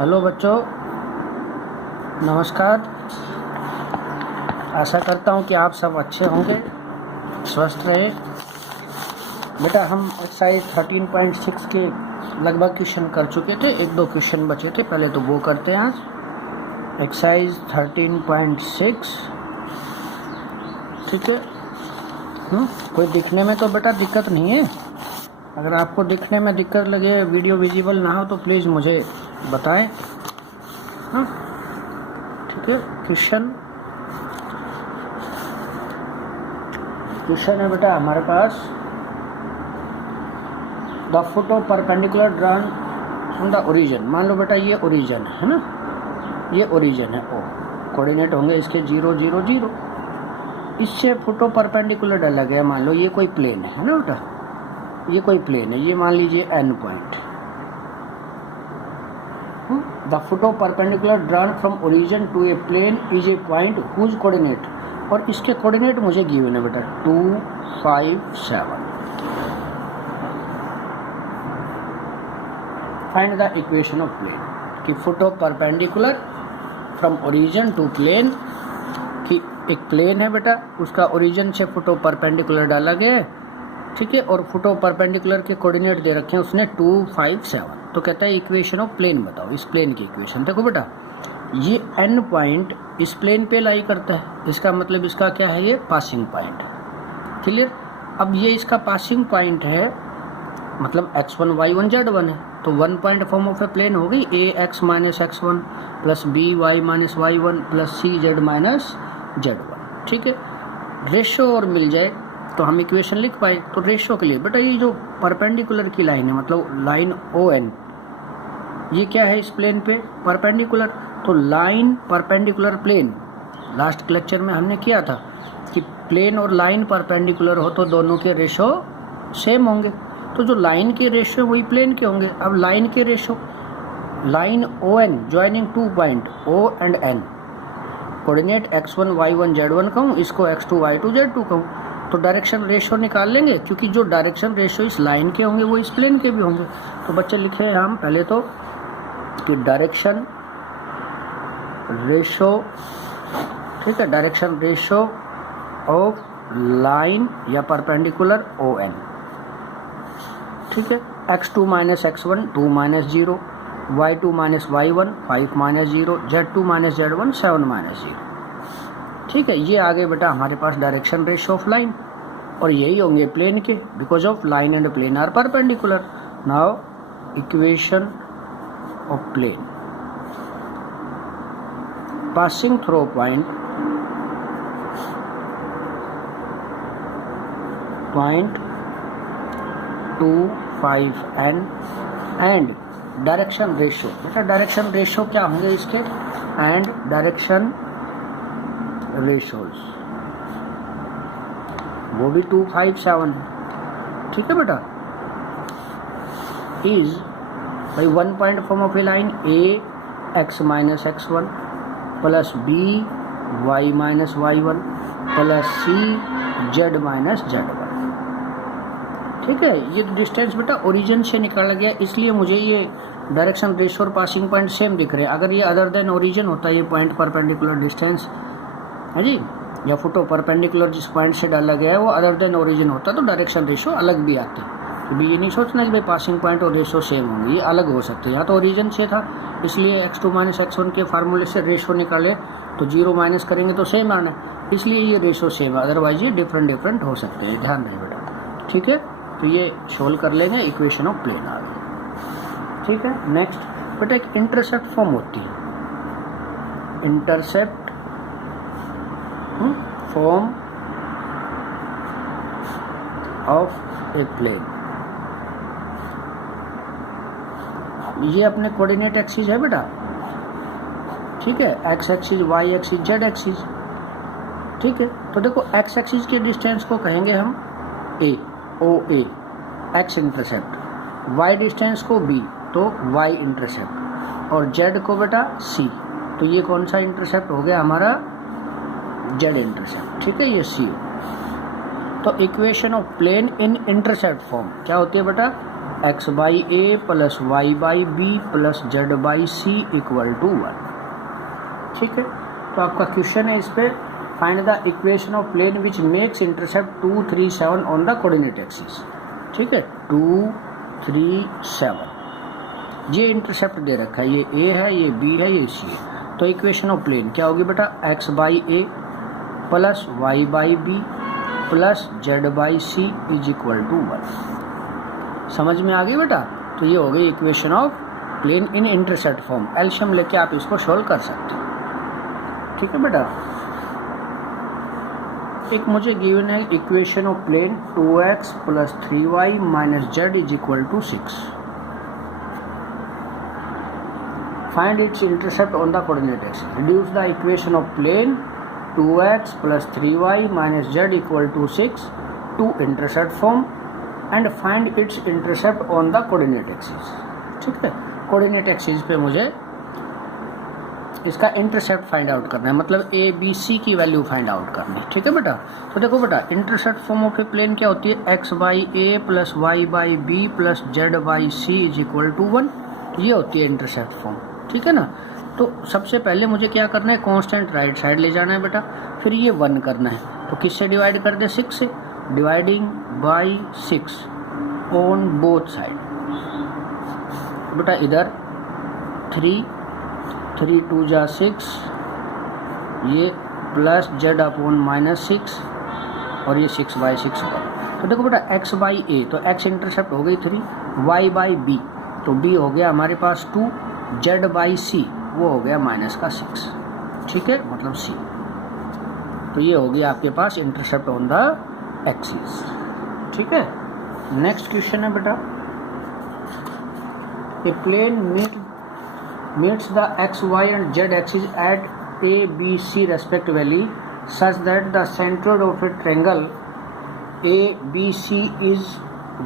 Hello बच्चों, नमस्कार। आशा करता हूँ कि आप सब अच्छे होंगे, स्वस्थ रहे। बेटा, हम एक्सरसाइज 13.6 के लगभग क्वेश्चन कर चुके थे, एक दो क्वेश्चन बचे थे, पहले तो वो करते हैं आज। एक्सरसाइज 13.6, ठीक है। कोई दिखने में तो बेटा दिक्कत नहीं है। अगर आपको दिखने में दिक्कत लगे, वीडियो विजिबल ना हो, तो प्लीज़ मुझे बताएं। ठीक है। क्वेश्चन है बेटा हमारे पास, the foot of perpendicular drawn from the origin. मान लो बेटा ये ओरिजिन है ना, ये ओरिजिन है, ओ कोऑर्डिनेट होंगे इसके 0 0 0। इससे फोटो परपेंडिकुलर डाला गया, मान लो ये कोई प्लेन है ना बेटा, ये कोई प्लेन है, ये मान लीजिए n point. The foot of perpendicular drawn from origin to a plane is a point whose coordinate, और इसके कोऑर्डिनेट मुझे गिवन है बेटा 2 5 7। Find the equation of plane. कि foot of perpendicular from origin to plane, कि एक प्लेन है बेटा, उसका ओरिजिन से फोटो परपेंडिकुलर डाला गया है, ठीक है, और फोटो परपेंडिकुलर के कोऑर्डिनेट दे रखे हैं उसने 2 5 7। तो कहता है इक्वेशन ऑफ प्लेन बताओ। इस प्लेन की इक्वेशन देखो बेटा, ये n पॉइंट इस प्लेन पे लाई करता है, इसका मतलब इसका क्या है, ये पासिंग पॉइंट। क्लियर। अब ये इसका पासिंग पॉइंट है, मतलब x1 y1 z1 है, तो 1 point form of a plane हो गई ax minus x1 plus by minus y1 plus cz minus z1। ठीक है। रेशो और मिल जाए तो हम इक्वेशन लिख पाए। तो रेशो के लिए बेटा, ये जो परपेंडिकुलर की लाइन है, मतलब लाइन ON, ये क्या है इस प्लेन पे परपेंडिकुलर। तो line perpendicular plane, last lecture में हमने किया था कि प्लेन और लाइन परपेंडिकुलर हो तो दोनों के रेशो सेम होंगे। तो जो लाइन के रेशो वही प्लेन के होंगे। अब लाइन के ratio, line ON joining 2 point O and N, coordinate x1 y1 z1 कहूँ, इसको x2 y2 z2 कहूँ, तो डायरेक्शन रेशो निकाल लेंगे, क्योंकि जो डायरेक्शन रेशो इस लाइन के होंगे वो इस प्लेन के भी होंगे। तो बच्चे लिखे हम पहले तो कि डायरेक्शन रेशो, ठीक है, डायरेक्शन रेशो ऑफ लाइन या परपेंडिकुलर ON, ठीक है। x2 minus x1 2 minus 0, y2 minus y1 5 minus 0, z2 minus z1 7 minus 0। ठीक है। ये आगे बेटा हमारे पास डायरेक्शन रेशो ऑफ लाइन, और यही होंगे प्लेन के, because of line and plane are perpendicular. Now equation of plane, passing through point 2 5 n and direction ratio. बेटा डायरेक्शन रेशो क्या होंगे इसके, एंड डायरेक्शन रेशोज वो भी 2 5 7 है। ठीक है बेटा। इज भाई 1 point form of A line a x minus x1 plus b y minus y1 plus c z minus z1। ठीक है। ये तो डिस्टेंस बेटा ओरिजिन से निकाला गया, इसलिए मुझे ये डायरेक्शन रेशो और पासिंग पॉइंट सेम दिख रहे हैं। अगर ये अदर देन ओरिजिन होता, ये पॉइंट परपेंडिकुलर डिस्टेंस है जी, या फोटो परपेंडिकुलर जिस पॉइंट से डाला गया है वो अदर देन ओरिजिन होता, तो डायरेक्शन रेशो अलग भी आती। तो ये नहीं सोचना कि भाई पासिंग पॉइंट और रेशो सेम होंगे, ये अलग हो सकते हैं। यहाँ तो ओरिजिन से था, इसलिए x2 माइनस x1 के फार्मूले से रेशो निकाले तो 0 माइनस करेंगे तो सेम आना, इसलिए ये रेशो सेम है। अदरवाइज ये डिफरेंट हो सकते हैं, ध्यान रहे बेटा। ठीक है। तो ये सोल्व कर लेंगे, इक्वेशन ऑफ प्लेन आ गई। ठीक है। नेक्स्ट बेटा एक इंटरसेप्ट फॉर्म होती है, intercept form of a plane. ये अपने कोऑर्डिनेट एक्सिस है बेटा, ठीक है, x axis, y axis, z axis. ठीक है। तो देखो x एक्सिस के डिस्टेंस को कहेंगे हम a, OA, x intercept, y distance को b, तो y इंटरसेप्ट, और z को बेटा c। तो ये कौन सा इंटरसेप्ट हो गया हमारा, z इंटरसेप्ट। ठीक है, ये c। तो equation of plane in intercept form क्या होती है बेटा, x by a plus y by b plus z by c equal to 1। ठीक है, तो आपका क्वेश्चन है इस पे, find the equation of plane which makes intercept 2, 3, 7 on the coordinate axis. ठीक है, 2, 3, 7 ये इंटरसेप्ट दे रखा है, ये ए है, ये बी है, ये सी है। तो इक्वेशन ऑफ प्लेन क्या होगी बेटा, x by a plus y by b plus z by c is equal to 1। समझ में आ गई बेटा। तो ये हो गई equation of plane in intercept form. LCM लेके आप इसको सॉल्व कर सकते हैं। ठीक है बेटा, एक मुझे गिवन है equation of plane 2x plus 3y minus z is equal to 6। Find its intercept on the coordinate axis. Reduce the equation of plane 2x plus 3y minus z equal to 6 to intercept form and find its intercept on the coordinate axis. ठीक है, coordinate axis पे मुझे इसका intercept find out करना है, मतलब ए B सी की value find out करनी है। ठीक है बेटा, तो देखो बेटा intercept form of a plane क्या होती है, x by a plus y by b plus z by c is equal to 1। ये होती है इंटरसेप्ट फॉर्म। ठीक है ना, तो सबसे पहले मुझे क्या करना है, कांस्टेंट राइट साइड ले जाना है बेटा, फिर ये 1 करना है। तो किससे डिवाइड कर दे, 6 से, dividing by 6 on both side. बेटा इधर 3, 3 2 जा 6, ये प्लस जेड अपॉन माइनस 6 और ये 6 बाई 6 होगा। तो देखो बेटा x बाई ए, तो x इंटरसेप्ट हो गई 3, y बाई बी, तो b हो गया हमारे पास 2, जेड बाई सी वो हो गया माइनस का 6। ठीक है, मतलब c। तो ये हो गया आपके पास इंटरसेप्ट ऑन द एक्सिस। ठीक है, नेक्स्ट क्वेश्चन है बेटा, ए plane meets the x, y and z axis at a, b, c respectively such that the centroid of a triangle a, b, c is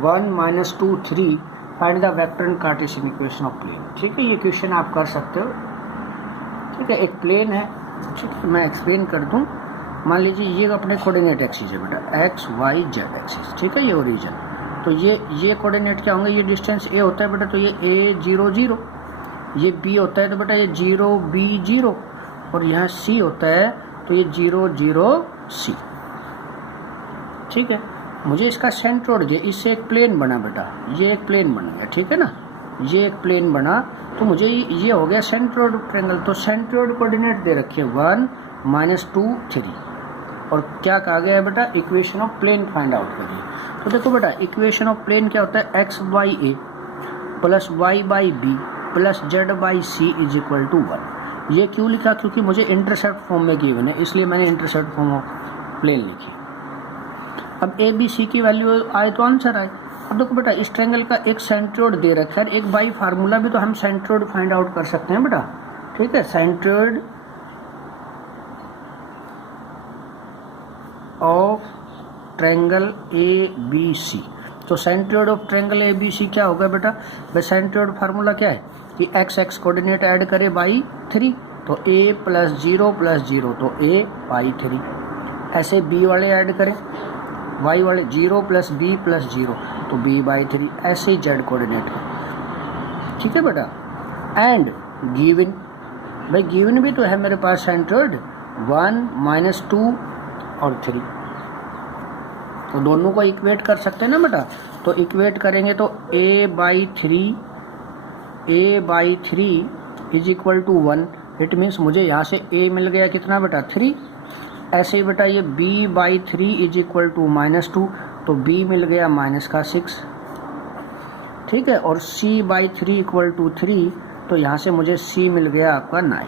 1, -2, 3. Find the vector and Cartesian equation of plane. ठीक है, ये question आप कर सकते हो। ठीक है, एक प्लेन है, ठीक है, मैं एक्सप्लेन कर दूं। मान लीजिए ये अपने कोऑर्डिनेट एक्सिस है बेटा, एक्स वाई जेड एक्सिस। ठीक है, ये ओरिजिन, तो ये कोऑर्डिनेट क्या होंगे, ये डिस्टेंस a होता है बेटा, तो ये a 0 0, ये b होता है तो बेटा ये 0 b 0, और यहाँ c होता है तो ये 0 0 c। ठीक है, मुझे इसका सेंट्रोइड, इससे एक प्लेन बना बेटा, ये एक प्लेन बन गया। ठीक है ना, ये एक प्लेन बना, तो मुझे ये हो गया सेंट्रोइड ट्रायंगल। तो सेंट्रोइड कोऑर्डिनेट दे रखे 1, -2, 3, और क्या कहा गया है बेटा, equation of plane find out करिए। तो देखो बेटा इक्वेशन ऑफ प्लेन क्या होता है, x by a plus y by b plus z by c is equal to 1। ये क्यों लिखा, क्योंकि मुझे इंटरसेप्ट फॉर्म में गिवन है, इसलिए मैंने इंटरसेप्ट फॉर्म ऑफ प्लेन लिखी। अब ए बी सी की वैल्यू आए तो आंसर आए। अब देखो बेटा इस ट्रायंगल का एक सेंट्रोइड दे रखा है, एक बाई फार्मूला भी तो हम सेंट्रोइड फाइंड आउट कर सकते हैं बेटा। ठीक है, centroid of triangle A B C. तो centroid of triangle A B C क्या होगा बेटा, भाई सेंट्रोइड फार्मूला क्या है कि एक्स एक्स कोऑर्डिनेट ऐड करे बाई 3, तो a प्लस 0 प्लस 0 तो a बाई 3, ऐसे b वाले ऐड करें, y वाले 0 प्लस b प्लस 0 तो b बाई 3, ऐसे ही z कोऑर्डिनेट है। ठीक है बेटा, एंड गिवन, भाई गिवन भी तो है मेरे पास सेंट्रोइड 1, -2 और 3, तो दोनों को इक्वेट कर सकते हैं ना बेटा। तो इक्वेट करेंगे तो a by 3 is equal to 1। It means मुझे यहाँ से a मिल गया कितना बेटा 3। ऐसे ही बेटा ये b by 3 is equal to -2, तो b मिल गया माइनस का 6। ठीक है, और c बाई 3 इक्वल टू 3, तो यहाँ से मुझे c मिल गया आपका 9,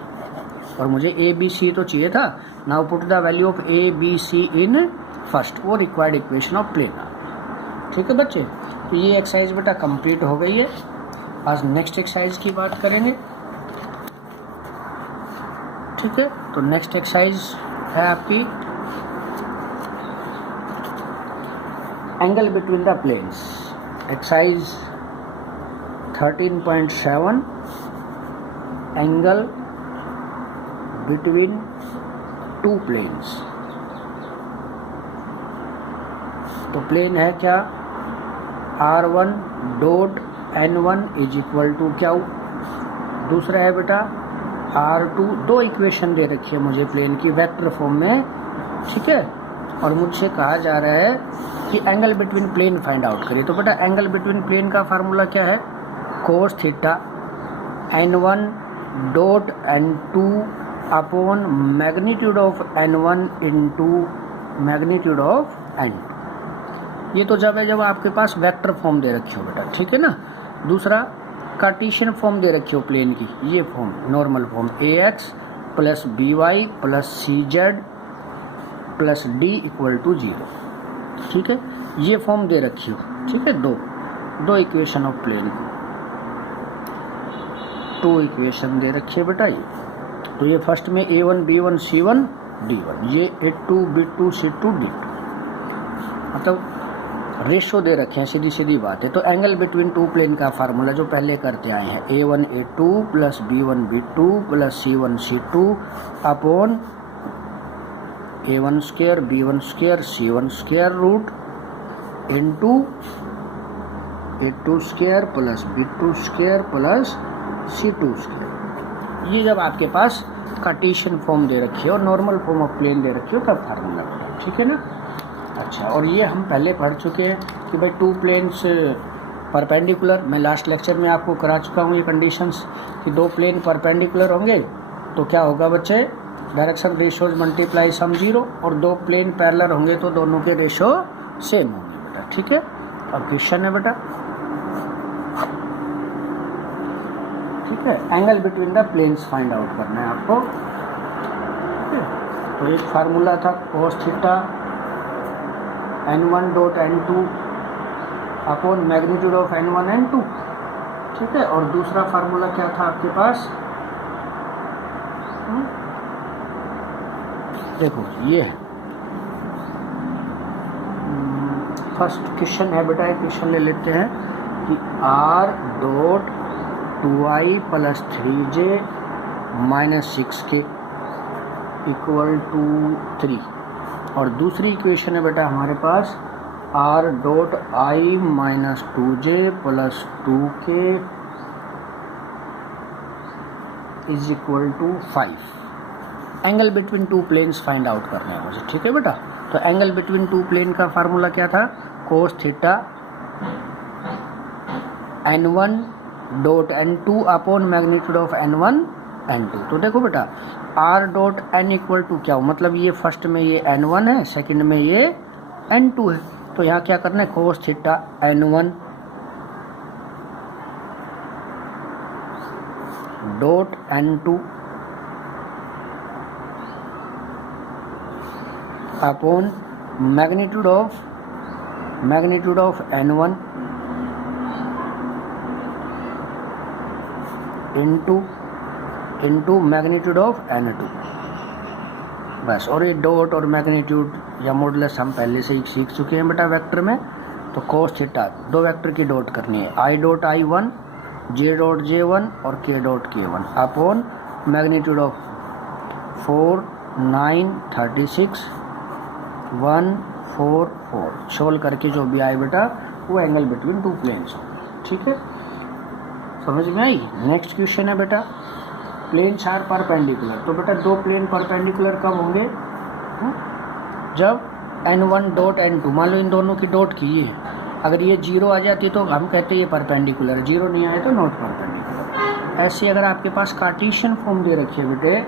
और मुझे a b c तो चाहिए था। Now put the value of a b c in first, वो रिक्वायर्ड इक्वेशन ऑफ प्लेन। ठीक है बच्चे, तो ये एक्सरसाइज बेटा कंप्लीट हो गई है। आज नेक्स्ट एक्सरसाइज की बात करेंगे। ठीक है, तो नेक्स्ट एक्सरसाइज है आपकी angle between the planes. Exercise 13.7 angle between two planes. तो प्लेन है क्या, R1 dot N1 is equal to क्या हो, दूसरा है बेटा R2, दो इक्वेशन दे रखी है मुझे प्लेन की वेक्टर फॉर्म में, ठीक है, और मुझसे कहा जा रहा है कि angle between plane find out करिए। तो बेटा एंगल बिटवीन प्लेन का फार्मूला क्या है, cos theta N1 dot N2 upon magnitude of N1 into magnitude of N2। ये तो जब है जब आपके पास वेक्टर फॉर्म दे रखी हो बेटा, ठीक है ना। दूसरा कार्टेशियन फॉर्म दे रखी हो प्लेन की, ये form normal form ax plus by plus cz plus d equal to 0, ठीक है, ये फॉर्म दे रखी हो, ठीक है। दो इक्वेशन ऑफ प्लेन, 2 इक्वेशन दे रखी है बेटा ये। तो ये फर्स्ट में a1 b1 c1 d1, ये a2 b2 c2 d2, मतलब रेशो दे रखे हैं, सीधी सीधी बात है। तो एंगल बिटवीन टू प्लेन का फार्मूला जो पहले करते आए हैं, a1 a2 plus b1 b2 plus c1 c2 upon a1 square b1 square c1 square root into a2 square plus b2 square plus c2 square. ये जब आपके पास कार्टेशियन फॉर्म दे रखी है और नॉर्मल फॉर्म ऑफ प्लेन दे रखी हो तब formula, ठीक है ना। अच्छा, और ये हम पहले पढ़ चुके हैं कि भाई टू प्लेन्स परपेंडिकुलर, मैं लास्ट लेक्चर में आपको करा चुका हूँ ये कंडीशंस कि दो प्लेन परपेंडिकुलर होंगे तो क्या होगा बच्चे, डायरेक्शन रेशोज मल्टीप्लाई सम 0, और दो प्लेन पैरेलल होंगे तो दोनों के रेशो सेम होंगे बेटा, ठीक है। अब क्वेश्चन है बेटा, ठीक है, angle between the planes find out करना है आपको, ठीक है। तो एक फार्मूला था cos theta N1 dot N2 upon magnitude of N1 N2, ठीक है, और दूसरा फार्मूला क्या था आपके पास, देखो ये है फर्स्ट क्वेश्चन है बेटा, एक क्वेश्चन ले लेते हैं कि R dot 2i plus 3j minus 6k equal to 3, और दूसरी इक्वेशन है बेटा हमारे पास R dot i minus 2j plus 2k is equal to 5। Angle between two planes find out करना है मुझे, ठीक है बेटा। तो एंगल बिटवीन टू प्लेन का फार्मूला क्या था, cos theta N1 dot N2 upon magnitude of N1 N2। तो देखो बेटा R dot N equal to क्या हो, मतलब ये फर्स्ट में ये N1 है, सेकंड में ये N2 है, तो यहाँ क्या करना है, cos theta N1 dot N2 upon magnitude of N1 into magnitude of N2, बस। और ये डॉट और मैग्नीट्यूड या मॉडुलस हम पहले से ही सीख चुके हैं बेटा वेक्टर में। तो कोस थीटा, दो वेक्टर की डॉट करनी है, I dot I1 J dot J1 और K dot K1 upon magnitude of 4 9 36 1 4 4, solve करके जो भी आए बेटा वो एंगल बिटवीन टू प्लेन्स हो, ठीक है, समझ में आई। नेक्स्ट क्वेश्चन है बेटा, प्लेन्स आर परपेंडिकुलर। तो बेटा दो प्लेन परपेंडिकुलर कब होंगे, जब N1 डॉट N2, मान लो इन दोनों की डॉट की है, अगर ये 0 आ जाती तो हम कहते हैं ये परपेंडिकुलर, 0 नहीं आए तो नॉट परपेंडिकुलर। ऐसे अगर आपके पास कार्टेशियन फॉर्म दे रखी है बेटे,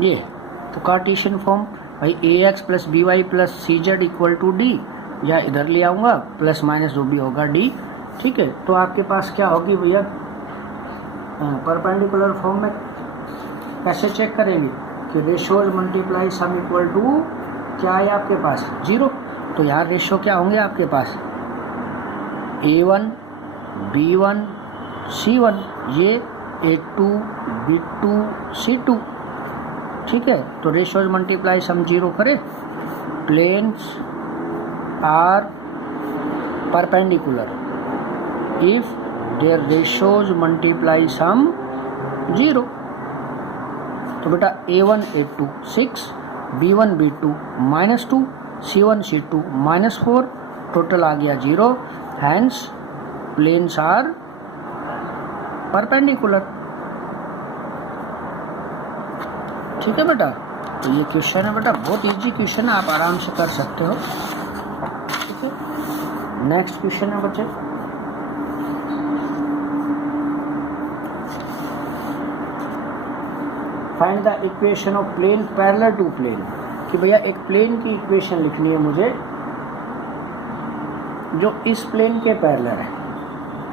ये तो कार्टेशियन फॉर्म भाई ax plus by plus cz equal to d, या इधर ले आऊँगा प्लस माइनस जो भी होगा d, ठीक है। तो आपके पास क्या होगी भैया, परपेंडिकुलर फॉर्म में कैसे चेक करेंगे कि ratios multiply sum equal to क्या है आपके पास 0। तो यहाँ रेशो क्या होंगे आपके पास, a1 b1 c1, ये a2 b2 c2, ठीक है। तो रेशोज मल्टीप्लाई सम 0 करें, planes are perpendicular if their ratios multiply sum 0, तो बेटा A1 A2 6, B1 B2 -2, C1 C2 -4, total आ गया 0। Hence planes are perpendicular. ठीक है बेटा, तो ये क्वेश्चन है बेटा, बहुत इजी क्वेश्चन है, आप आराम से कर सकते हो। ठीक है, नेक्स्ट क्वेश्चन है बच्चे, find the equation of plane parallel to plane. कि भैया एक प्लेन की इक्वेशन लिखनी है मुझे जो इस प्लेन के पैरेलल है।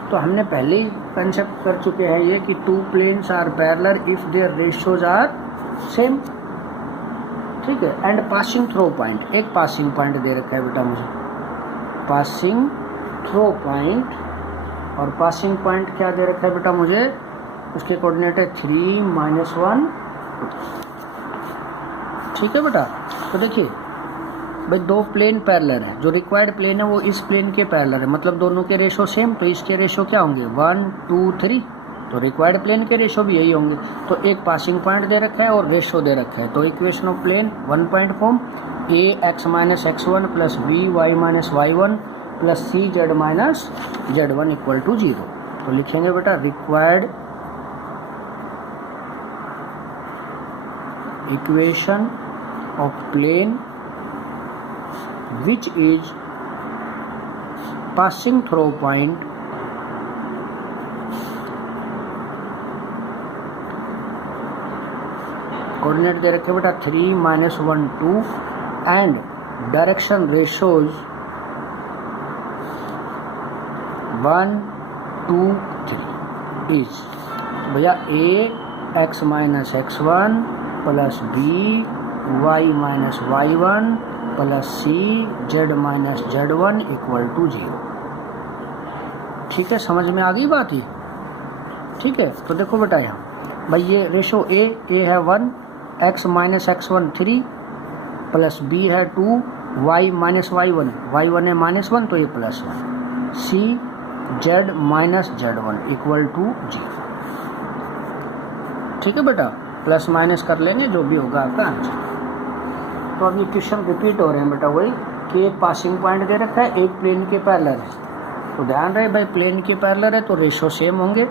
तो हमने पहले ही कंसेप्ट कर चुके हैं ये कि two planes are parallel if their ratios are same. ठीक है, एंड पासिंग थ्रो पॉइंट, एक पासिंग पॉइंट दे रखा है बेटा मुझे, पासिंग थ्रो पॉइंट, और पासिंग पॉइंट क्या दे रखा है बेटा मुझे, उसके कोऑर्डिनेट है 3 -1 2। ठीक है बेटा, तो देखिए भाई दो प्लेन पैरेलल है, जो रिक्वायर्ड प्लेन है वो इस प्लेन के पैरेलल है, मतलब दोनों के रेशो सेम, तो इसके रेशो क्या होंगे 1 2 3, तो रिक्वायर्ड प्लेन के रेशो भी यही होंगे। तो एक पासिंग पॉइंट दे रखा है और रेशो दे रखा है, तो equation of plane 1 point form ax - x1 + by - y1 + cz - z1 = 0। तो लिखेंगे बेटा required equation of plane which is passing through point coordinate दे रखे बेटा 3 -1 2 एंड डायरेक्शन रेशोज 1 2 3 इज भैया ax - x1 + by - y1 + cz - z1 = 0। ठीक है, समझ में आ गई बात ये। ठीक है, तो देखो बेटा यहाँ भाई ये रेशो a है 1, x - x1 3 + b है 2, y - y1, y1 है -1 तो ये +1, c z - z1 = 0। ठीक है बेटा, प्लस माइनस कर लेंगे जो भी होगा आपका आंसर। तो अब ये क्वेश्चन रिपीट हो रहे हैं बेटा, वही कि एक पासिंग पॉइंट दे रखा है, एक प्लेन के पैरेलल है, तो ध्यान रहे भाई प्लेन के पैरेलल है तो रेशो सेम होंगे।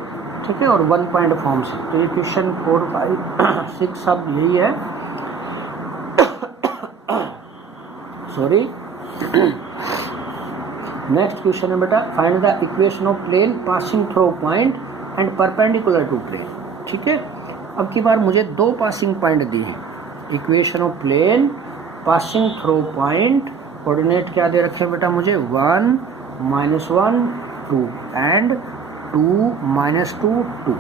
ठीक है, और 1 पॉइंट फॉर्म से, तो ये क्वेश्चन 4 5 6 सब यही है। सॉरी, नेक्स्ट क्वेश्चन है बेटा, find the equation of plane passing through point and perpendicular to plane. ठीक है, अब की बार मुझे दो पासिंग पॉइंट दी हैं, equation of plane passing through point, coordinate क्या दे रखे हैं बेटा मुझे 1 -1 2 and 2 -2 2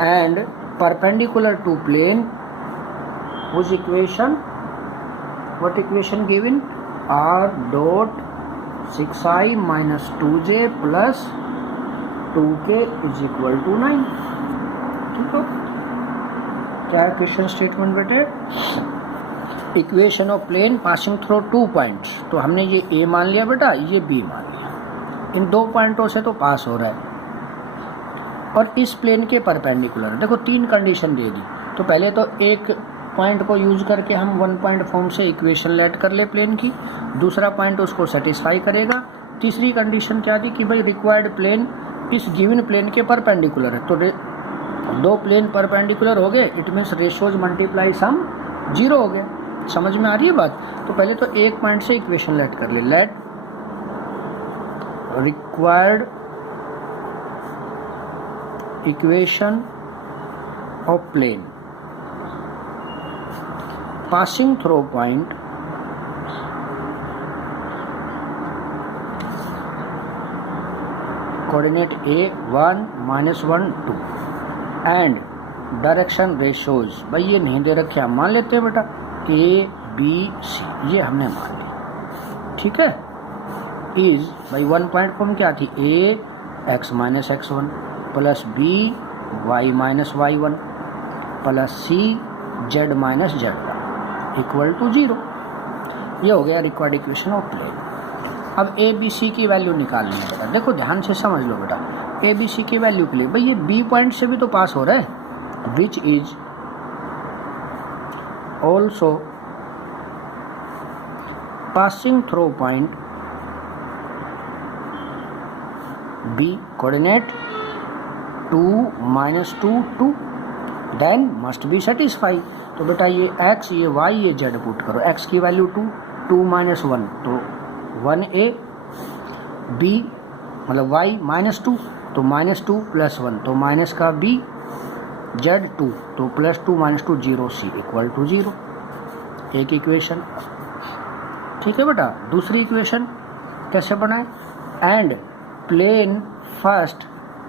and perpendicular to plane, whose equation, what equation given, r dot 6i - 2j plus 2k = 9। ठीक है, क्या है क्वेश्चन स्टेटमेंट बेटे, equation of plane passing through 2 points, तो हमने ये a मान लिया बेटा, ये b मान लिया, इन 2 पॉइंटों से तो पास हो रहा है, और इस प्लेन के परपेंडिकुलर। देखो 3 कंडीशन दे दी, तो पहले तो एक पॉइंट को यूज करके हम 1 पॉइंट फॉर्म से इक्वेशन लेट कर ले प्लेन की, दूसरा पॉइंट उसको सेटिस्फाई करेगा। तीसरी कंडीशन क्या दी कि भाई रिक्वायर्ड प्लेन इस गिवन प्लेन के परपेंडिकुलर है, तो 2 प्लेन परपेंडिकुलर हो गए, it means ratios multiply sum 0 हो गया। समझ में आ रही है बात। तो पहले तो एक पॉइंट से इक्वेशन लेट कर ले, let required equation of plane passing through point coordinate a 1 -1 2 and direction ratios, भाई ये नहीं दे रखे, हम मान लेते हैं बेटा a b c, ये हमने मान लिया। ठीक है, इज भाई 1 पॉइंट फॉर्म क्या थी, a x - x1 + b y - y1 + c z - z1 = 0। ये हो गया रिक्वायर्ड इक्वेशन ऑफ प्लेन। अब ए बी सी की वैल्यू निकालनी है बेटा, देखो ध्यान से समझ लो बेटा, ए बी सी की वैल्यू के लिए। भाई ये बी पॉइंट से भी तो पास हो रहा है, which is also passing through point B coordinate 2 - 2 2 then must be satisfy. तो बेटा ये x ये y ये z पुट करो। x की वैल्यू 2, 2 - 1 तो 1a, b मतलब y -2 तो -2 + 1 तो माइनस का b, z 2 तो +2 - 2 0, c = 0। एक इक्वेशन। ठीक है बेटा। दूसरी इक्वेशन कैसे बनाए? And plane first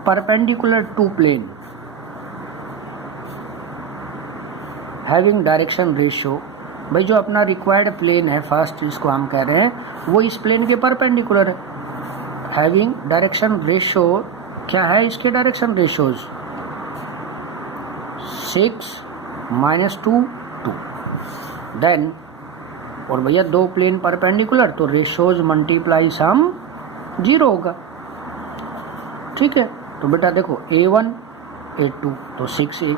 perpendicular to plane having direction ratio. भाई जो अपना रिक्वायर्ड प्लेन है फर्स्ट जिसको हम कह रहे हैं वो इस प्लेन के परपेंडिकुलर है। हैविंग डायरेक्शन रेशियो क्या है इसके डायरेक्शन रेशियोज? 6 - 2 2। देन और भैया दो प्लेन परपेंडिकुलर तो रेशियोज मल्टीप्लाई सम 0 होगा। ठीक है। तो बेटा देखो a1 a2 तो 6a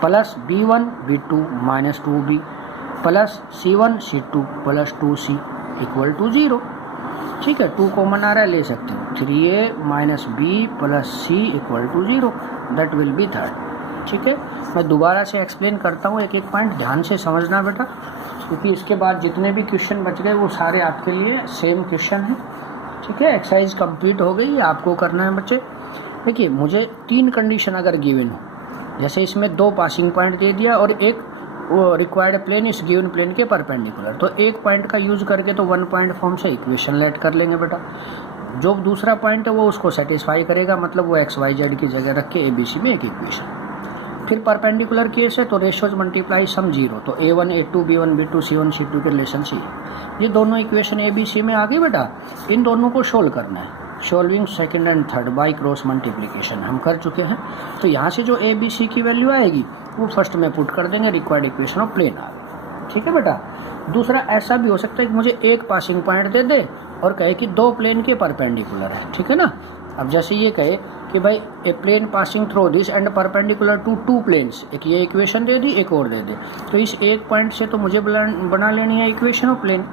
plus b1 b2 - 2b plus c1 c2 + 2c = 0। ठीक है। 2 कॉमन आ रहा है, ले सकते हो। 3a - b + c = 0, that will be third. ठीक है। मैं दोबारा से एक्सप्लेन करता हूँ, एक एक पॉइंट ध्यान से समझना बेटा, क्योंकि इसके बाद जितने भी क्वेश्चन बच गए वो सारे आपके लिए सेम क्वेश्चन हैं। ठीक है। एक्सरसाइज कंप्लीट हो गई, आपको करना है बच्चे। देखिए मुझे 3 कंडीशन अगर गिवन हो, जैसे इसमें 2 पासिंग पॉइंट दे दिया और एक वो रिक्वायर्ड प्लेन इस गिवन प्लेन के परपेंडिकुलर, तो एक पॉइंट का यूज करके तो 1 पॉइंट फॉर्म से इक्वेशन लेट कर लेंगे बेटा। जो दूसरा पॉइंट है वो उसको सेटिस्फाई करेगा, मतलब वो एक्स वाई जेड की जगह रख के ABC में एक इक्वेशन। फिर परपेंडिकुलर केस है तो रेशियोज मल्टीप्लाई सम 0, तो a1 a2 b1 b2 c1 c2 के रिलेशन से ये दोनों इक्वेशन ABC में आ गई बेटा। इन दोनों को सोल्व करना है। Solving second and third by cross multiplication हम कर चुके हैं। तो यहाँ से जो ABC की वैल्यू आएगी वो फर्स्ट में पुट कर देंगे, रिक्वायर्ड इक्वेशन ऑफ प्लेन आ गई। ठीक है बेटा। दूसरा ऐसा भी हो सकता है कि मुझे एक पासिंग पॉइंट दे दे और कहे कि 2 प्लेन के परपेंडिकुलर है। ठीक है ना। अब जैसे ये कहे कि भाई a plane passing through this and perpendicular to 2 planes, एक ये इक्वेशन दे दी, एक और दे दे, तो इस एक पॉइंट से तो मुझे बना लेनी है इक्वेशन ऑफ प्लेन।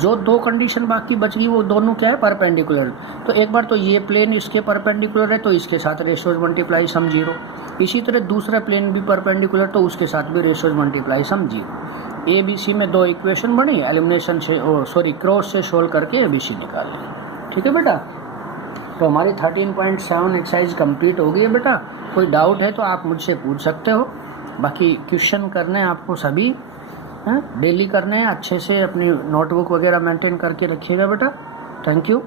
जो 2 कंडीशन बाकी बच गई वो दोनों क्या है? परपेंडिकुलर। तो एक बार तो ये प्लेन इसके परपेंडिकुलर है तो इसके साथ रेशियोज मल्टीप्लाई सम 0। इसी तरह दूसरा प्लेन भी परपेंडिकुलर तो उसके साथ भी रेशियोज मल्टीप्लाई सम 0। ABC में 2 इक्वेशन बनी, एलिमिनेशन से क्रॉस से सोल्व करके ABC निकाल लें। ठीक है बेटा। तो हमारी 13.7 एक्सरसाइज कंप्लीट हो गई है बेटा। कोई डाउट है तो आप मुझसे पूछ सकते हो। बाकी क्वेश्चन करने हैं आपको सभी, डेली करने हैं। अच्छे से अपनी नोटबुक वगैरह मेंटेन करके रखिएगा बेटा। Thank you.